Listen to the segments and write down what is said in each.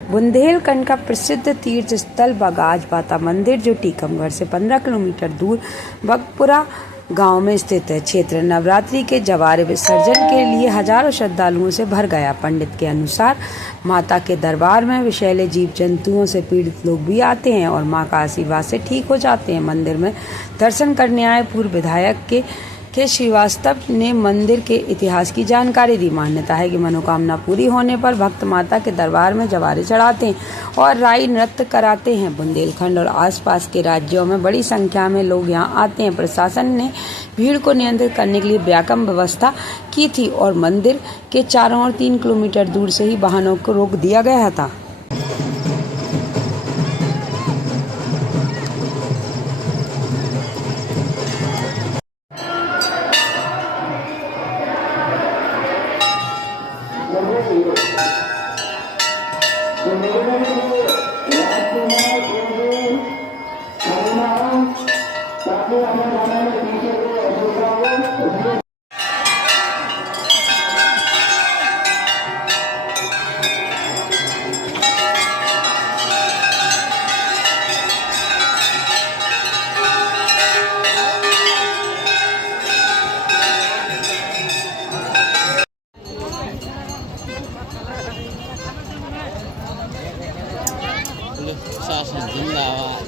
बुंदेलखंड का प्रसिद्ध तीर्थ स्थल बगाज माता मंदिर, जो टीकमगढ़ से 15 किलोमीटर दूर बगपुरा गांव में स्थित है, क्षेत्र नवरात्रि के जवारे विसर्जन के लिए हजारों श्रद्धालुओं से भर गया। पंडित के अनुसार माता के दरबार में विषैले जीव जंतुओं से पीड़ित लोग भी आते हैं और मां का आशीर्वाद से ठीक हो जाते हैं। मंदिर में दर्शन करने आए पूर्व विधायक के श्रीवास्तव ने मंदिर के इतिहास की जानकारी दी। मान्यता है कि मनोकामना पूरी होने पर भक्त माता के दरबार में जवारे चढ़ाते हैं और राई नृत्य कराते हैं। बुंदेलखंड और आसपास के राज्यों में बड़ी संख्या में लोग यहां आते हैं। प्रशासन ने भीड़ को नियंत्रित करने के लिए व्यापक व्यवस्था की थी और मंदिर के चारों ओर 3 किलोमीटर दूर से ही वाहनों को रोक दिया गया था। शासन जिंदाबाद।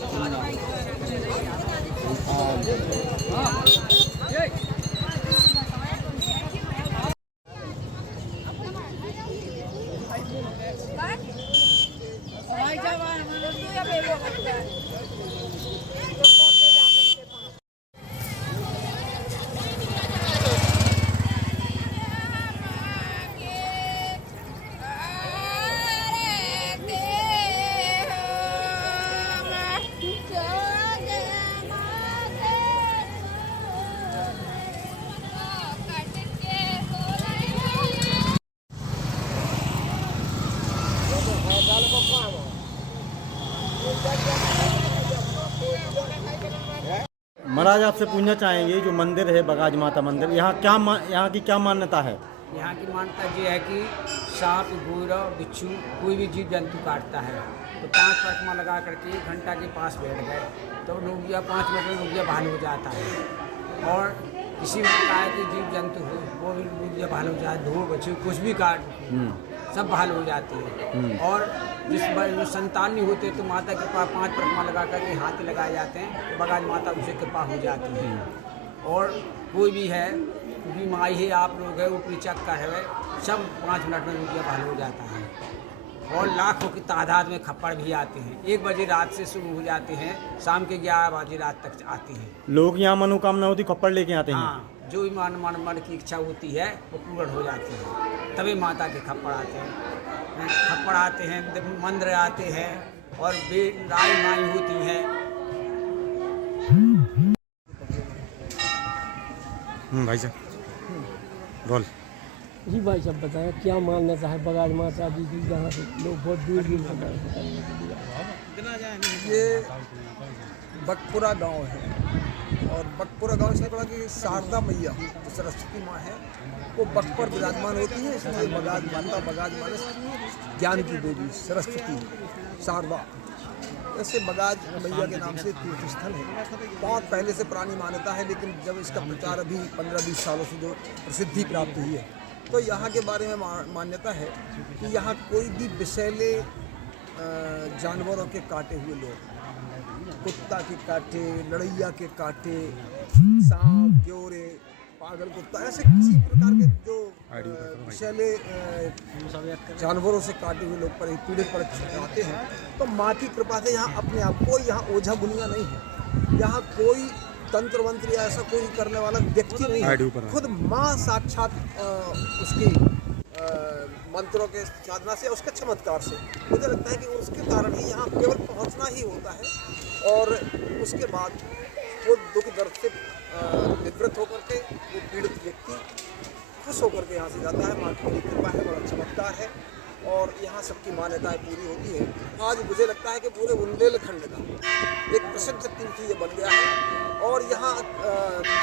महाराज, आपसे पूछना चाहेंगे, जो मंदिर है बगाज माता मंदिर, यहाँ की क्या मान्यता है? यहाँ की मान्यता ये है कि सांप, गोरा, बिच्छू कोई भी जीव जंतु काटता है तो 5 प्रतिमा लगा करके 1 घंटा के पास बैठ गए तो रोगिया 5 मिनट में रोगिया बहाल हो जाता है। और किसी प्रकार के जीव जंतु हो वो भी रोगिया बहाल हो जाए, धूल बच्चे कुछ भी काट सब बहाल हो जाते हैं। और जिस जो संतान नहीं होते तो माता के पास 5 प्रतिमा लगा करके हाथ लगाए जाते हैं तो बगाज माता उसे कृपा हो जाती है। और कोई भी है बीमारी है, आप लोग है, ऊपरी चक्कर है, सब 5 मिनट में रोगिया बहाल हो जाता है। और लाखों की तादाद में खप्पड़ भी आते हैं। 1 बजे रात से शुरू हो जाते हैं, शाम के 11 बजे रात तक आते हैं। लोग यहाँ मनोकामना होती खप्पड़ लेके आते हैं। हाँ, जो भी मन की इच्छा होती है वो पूर्ण हो जाती है, तभी माता के खप्पड़ आते हैं। खप्पड़ आते हैं, मंदिर आते हैं और राय माई होती हैं। भाई साहब बोल। जी भाई साहब बताएं, क्या मान्यता है बगाज माता जी की, जहाँ से लोग बहुत दूर दूर से दर्शन करने के लिए? ये बगपुरा गांव है और बगपुरा गांव से पड़ा कि शारदा मैया जो सरस्वती माँ है वो बग पर विराजमान होती है, इसलिए बगाज माता ज्ञान की देवी सरस्वती शारदा, ऐसे बगाज मैया के नाम से तीर्थ स्थल है। बहुत पहले से पुरानी मान्यता है, लेकिन जब इसका प्रचार अभी 15-20 सालों से जो प्रसिद्धि प्राप्त हुई है तो यहाँ के बारे में मान्यता है कि यहाँ कोई भी विषैले जानवरों के काटे हुए लोग, कुत्ता के काटे, लड़ैया के काटे, सांप, ग्योरे, पागल कुत्ता, ऐसे किसी प्रकार के जो विषैले जानवरों से काटे हुए लोग पर पीड़ित पर आते हैं तो माँ की कृपा से यहाँ अपने आप कोई यहाँ ओझा बुनिया नहीं है, यहाँ कोई तंत्र मंत्र या ऐसा कोई करने वाला व्यक्ति नहीं है। खुद माँ साक्षात उसकी मंत्रों के साधना से, उसके चमत्कार से मुझे लगता है कि उसके कारण ही यहाँ केवल पहुँचना ही होता है और उसके बाद वो दुख दर्द से निवृत्त होकर के वो पीड़ित व्यक्ति खुश होकर के यहाँ से जाता है। माँ की बड़ी कृपा है, बड़ा चमत्कार है और यहाँ सबकी मान्यताएं पूरी होती है। आज मुझे लगता है कि पूरे बुंदेलखंड का एक प्रसिद्ध तीर्थ ये बन गया है और यहाँ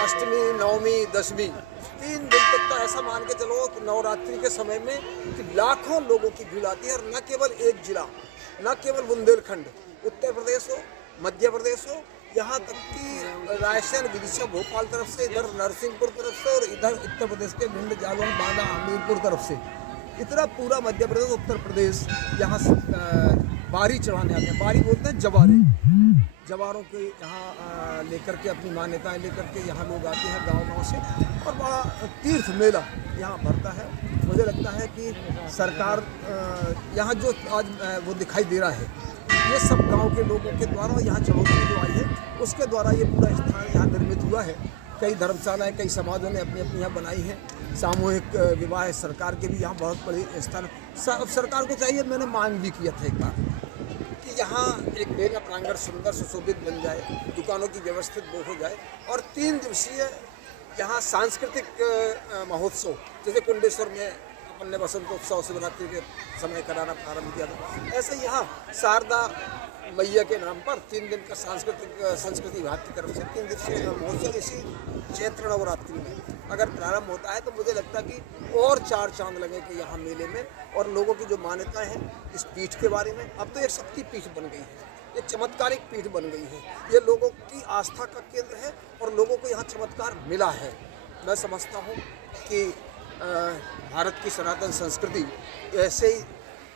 अष्टमी, नवमी, दशमी 3 दिन तक का ऐसा मान के चलो कि नवरात्रि के समय में कि लाखों लोगों की भीड़ आती है। और न केवल एक जिला, न केवल बुंदेलखंड, उत्तर प्रदेश हो, मध्य प्रदेश हो, यहाँ तक कि रायसेन, विदिशा, भोपाल तरफ से, इधर नरसिंहपुर तरफ से और इधर उत्तर प्रदेश के भिंड, जालौन, बांदा, हमीरपुर तरफ से, इतना पूरा मध्य प्रदेश, उत्तर प्रदेश यहाँ बारी चढ़ाने आते हैं। बारी बोलते हैं जवारे, जवारों के यहाँ लेकर के अपनी मान्यताएं लेकर के यहाँ लोग आते हैं गाँव से, और बड़ा तीर्थ मेला यहाँ भरता है। मुझे लगता है कि सरकार यहाँ जो आज वो दिखाई दे रहा है, ये सब गांव के लोगों के द्वारा, यहाँ चढ़ौती जो आई है उसके द्वारा ये पूरा स्थान यहाँ निर्मित हुआ है। कई धर्मशालाएँ, कई समाजों ने अपनी अपनी यहाँ बनाई हैं। सामूहिक विवाह सरकार के भी यहाँ बहुत बड़े स्थान। सरकार को चाहिए, मैंने मांग भी किया था एक बार, कि यहाँ एक मेला प्रांगण सुंदर सुशोभित बन जाए, दुकानों की व्यवस्थित वो हो जाए, और 3 दिवसीय यहाँ सांस्कृतिक महोत्सव, जैसे कुंडेश्वर में अपन ने बसंतोत्सव शिवरात्रि के समय कराना प्रारंभ किया था, ऐसे यहाँ शारदा मैया के नाम पर 3 दिन का सांस्कृतिक संस्कृति विभाग की तरफ से 3 दिवसीय महोत्सव इसी चैत्र नवरात्रि में अगर प्रारंभ होता है तो मुझे लगता है कि और 4 चांद लगे कि यहाँ मेले में। और लोगों की जो मान्यताएं हैं इस पीठ के बारे में, अब तो एक शक्ति पीठ बन गई है, एक चमत्कारिक पीठ बन गई है, ये लोगों की आस्था का केंद्र है और लोगों को यहाँ चमत्कार मिला है। मैं समझता हूँ कि भारत की सनातन संस्कृति ऐसे ही,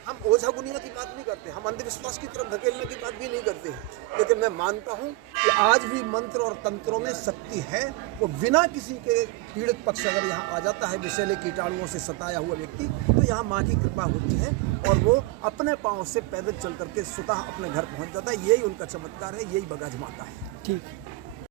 हम ओझा गुनिया की बात नहीं करते, हम अंधविश्वास की तरफ धकेलने की बात भी नहीं करते हैं, लेकिन मैं मानता हूँ कि आज भी मंत्र और तंत्रों में शक्ति है। वो बिना किसी के पीड़ित पक्ष अगर यहाँ आ जाता है, विषैले कीटाणुओं से सताया हुआ व्यक्ति, तो यहाँ माँ की कृपा होती है और वो अपने पाँव से पैदल चल करके स्वतः अपने घर पहुँच जाता है। यही उनका चमत्कार है, यही बगाज माता है। ठीक।